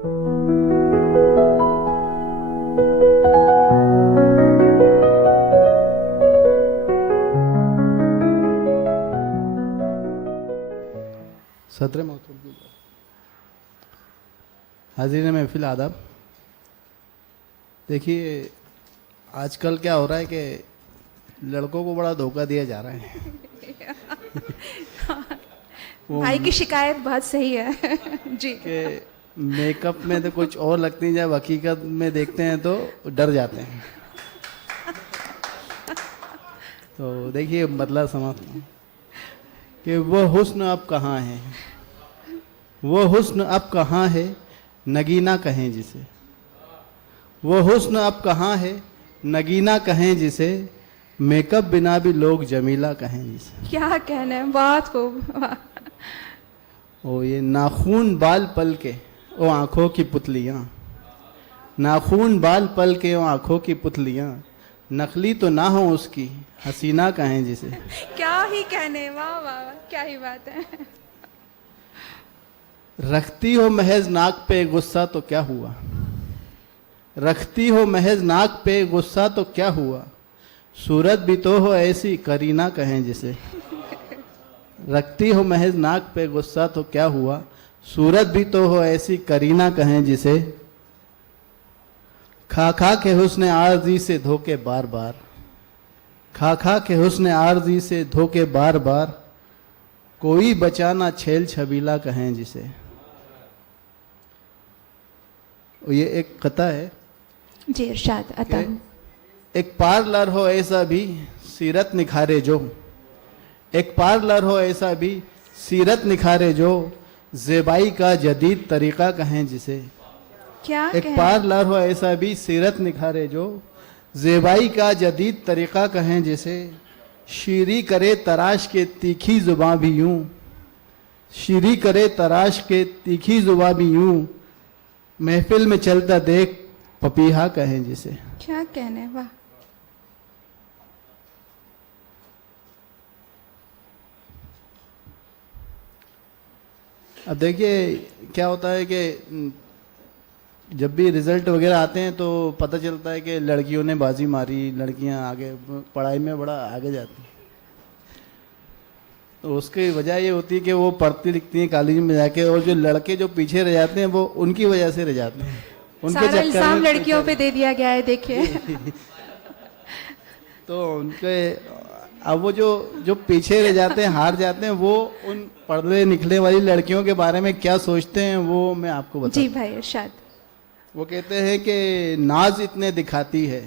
सदर महतरम हाजिर महफिल आदाब। देखिए आजकल क्या हो रहा है कि लड़कों को बड़ा धोखा दिया जा रहा है। भाई की शिकायत बहुत सही है जी। कि मेकअप में तो कुछ और लगती है, जब हकीकत में देखते हैं तो डर जाते हैं। तो देखिए मतलब समझते हैं कि वो हुस्न अब कहाँ है, वो हुस्न अब कहाँ है, नगीना कहें जिसे। वो हुस्न अब कहाँ है, नगीना कहें जिसे, मेकअप बिना भी लोग जमीला कहें जिसे। क्या कहना है, बहुत खूब। ओ ये नाखून बाल पल के ओ आंखों की पुतलियाँ, नाखून बाल पल के ओ आंखों की पुतलियाँ, नकली तो ना हो उसकी हसीना कहें जिसे। क्या ही कहने, वाह वाह वाह, क्या ही बात है। रखती हो महज नाक पे गुस्सा तो क्या हुआ, रखती हो महज नाक पे गुस्सा तो क्या हुआ, सूरत भी तो हो ऐसी करीना कहें जिसे। रखती हो महज नाक पे गुस्सा तो क्या हुआ, सूरत भी तो हो ऐसी करीना कहें जिसे। खा खा के हुस्न आरज़ी से धोखे बार बार, खा खा के हुस्न आरज़ी से धोखे बार बार, कोई बचाना छेल छबीला कहें जिसे। ये एक कथा है जी, इरशाद अता। एक पार्लर हो ऐसा भी सीरत निखारे जो, एक पार्लर हो ऐसा भी सीरत निखारे जो, ज़ेबाई का जदीद तरीक़ा कहें जिसे। क्या एक पार्लर हो ऐसा भी सीरत निखारे जो, ज़ेबाई का जदीद तरीक़ा कहें जिसे। शीरी करे तराश के तीखी ज़ुबां भी यूं, शीरी करे तराश के तीखी ज़ुबां भी यूं, महफिल में चलता देख पपीहा कहें जिसे। क्या कहने, वाह। अब देखिए क्या होता है कि जब भी रिजल्ट वगैरह आते हैं तो पता चलता है कि लड़कियों ने बाजी मारी, लड़कियां आगे पढ़ाई में बड़ा आगे जाती हैं। तो उसकी वजह ये होती है कि वो पढ़ती लिखती हैं कॉलेज में जाके, और जो लड़के जो पीछे रह जाते हैं वो उनकी वजह से रह जाते हैं। उनके सारा इल्जाम लड़कियों पे दे दिया गया है, देखिए। तो उनके अब वो जो पीछे रह जाते हैं, हार जाते हैं, वो उन पढ़ने निकले वाली लड़कियों के बारे में क्या सोचते हैं वो मैं आपको बता। जी भाई, इरशाद। वो कहते हैं कि नाज इतने दिखाती है,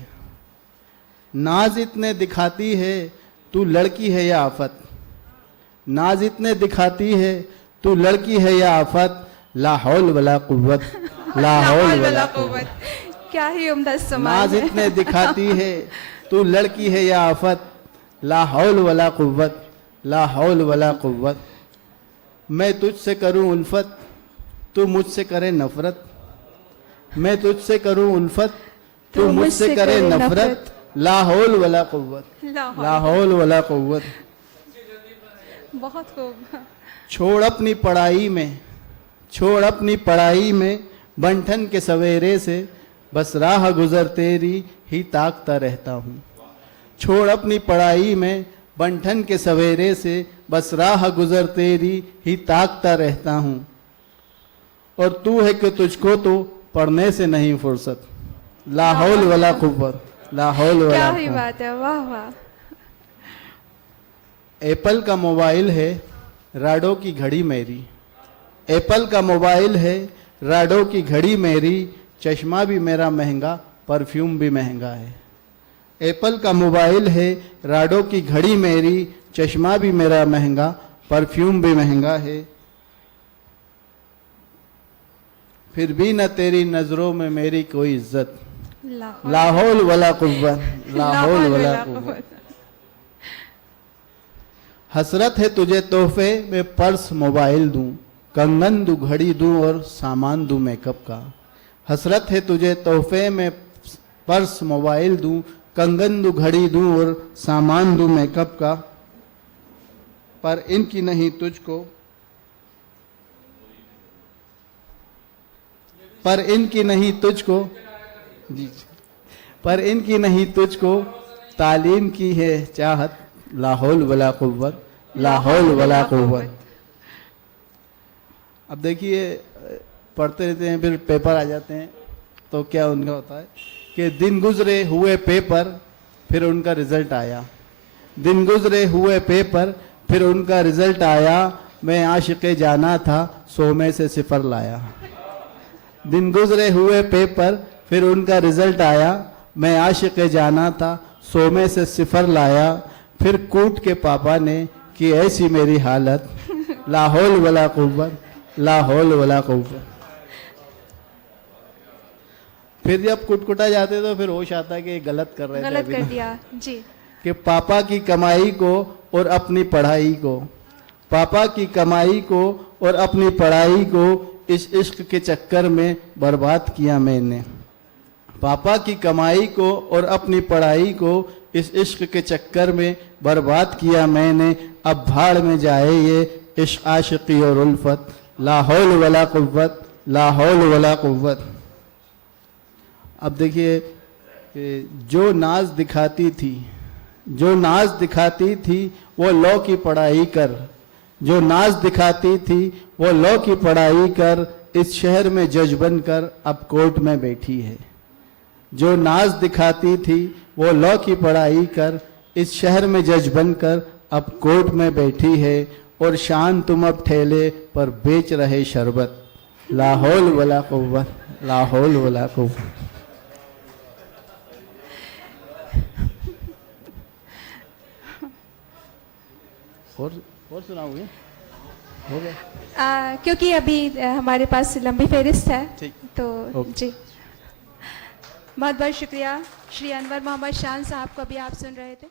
नाज इतने दिखाती है, तू लड़की है या आफत। नाज इतने दिखाती है, तू लड़की है या आफत, ला हौल वला कुव्वत, ला हौल वला कुव्वत। क्या ही उम्दा सवाल नाज है। इतने दिखाती है, तू लड़की है या आफत, ला हौल वला कुव्वत, ला हौल वला कुव्वत। मैं तुझसे करूं उल्फत, तू मुझसे करे नफरत। मैं तुझसे करूं उल्फत, तू मुझसे करे नफरत, ला हौल वला कुव्वत, ला हौल वला कुव्वत। बहुत खूब। छोड़ अपनी पढ़ाई में, छोड़ अपनी पढ़ाई में, बंठन के सवेरे से, बस राह गुजर तेरी ही ताकता रहता हूँ। छोड़ अपनी पढ़ाई में, बंठन के सवेरे से, बस राह गुजर तेरी ही ताकता रहता हूँ। और तू है कि तुझको तो पढ़ने से नहीं फुर्सत, ला हौल वला कुव्वत, ला हौल वला क्या कुव्वत। ही बात है, वाह वाह। एप्पल का मोबाइल है, राडो की घड़ी मेरी। एप्पल का मोबाइल है, राडो की घड़ी मेरी, चश्मा भी मेरा महंगा, परफ्यूम भी महंगा है। एप्पल का मोबाइल है, राडो की घड़ी मेरी, चश्मा भी मेरा महंगा, परफ्यूम भी महंगा है। फिर भी न तेरी नजरों में मेरी कोई इज्जत, ला हौल वला कुव्वत, ला हौल वला कुव्वत। हसरत है तुझे तोहफे में पर्स मोबाइल दूं, कंगन दूं, घड़ी दूं और सामान दूं मेकअप का। हसरत है तुझे तोहफे में पर्स मोबाइल दूं, कंगन दूं, घड़ी दूं और सामान दूं मेकअप का, पर इनकी नहीं तुझको पर इनकी नहीं तुझको, जी, पर इनकी नहीं तुझको तालीम की है चाहत, ला हौल वला कुव्वत, ला हौल वला कुव्वत। अब देखिए पढ़ते रहते हैं, फिर पेपर आ जाते हैं, तो क्या उनका होता है कि दिन गुजरे हुए पेपर, फिर उनका रिजल्ट आया। दिन गुजरे हुए पेपर, फिर उनका रिजल्ट आया, मैं आशिक़े जाना था, 100 में से 0 लाया। दिन गुजरे हुए पेपर, फिर उनका रिजल्ट आया, मैं आशिक़े जाना था, 100 में से 0 लाया। फिर कूट के पापा ने कि ऐसी मेरी हालत, ला हौल वला कुव्वत, ला हौल वला कुव्वत। फिर जब कुटकुटा जाते तो फिर होश आता है कि गलत कर रहे थे, गलत अभी कर ना। दिया जी। कि पापा की कमाई को और अपनी पढ़ाई को, पापा की कमाई को और अपनी पढ़ाई को इस इश्क के चक्कर में बर्बाद किया मैंने। पापा की कमाई को और अपनी पढ़ाई को इस इश्क के चक्कर में बर्बाद किया मैंने। अब भाड़ में जाए ये इश्क आशिकी और उल्फत, ला हौल वला कुव्वत, ला हौल वला कुव्वत। अब देखिए जो नाज दिखाती थी, जो नाज दिखाती थी वो लॉ की पढ़ाई कर, जो नाज दिखाती थी वो लॉ की पढ़ाई कर, इस शहर में जज बनकर अब कोर्ट में बैठी है। जो नाज दिखाती थी वो लॉ की पढ़ाई कर, इस शहर में जज बनकर अब कोर्ट में बैठी है। और शान तुम अब ठेले पर बेच रहे शरबत, ला हौल वला कुव्वत, ला हौल वला कुव्वत। और सुनाओगे? हो गया? क्योंकि अभी हमारे पास लंबी फहरिस्त है, ठीक। तो ओके। जी बहुत बहुत शुक्रिया। श्री अनवर मोहम्मद शान साहब को अभी आप सुन रहे थे।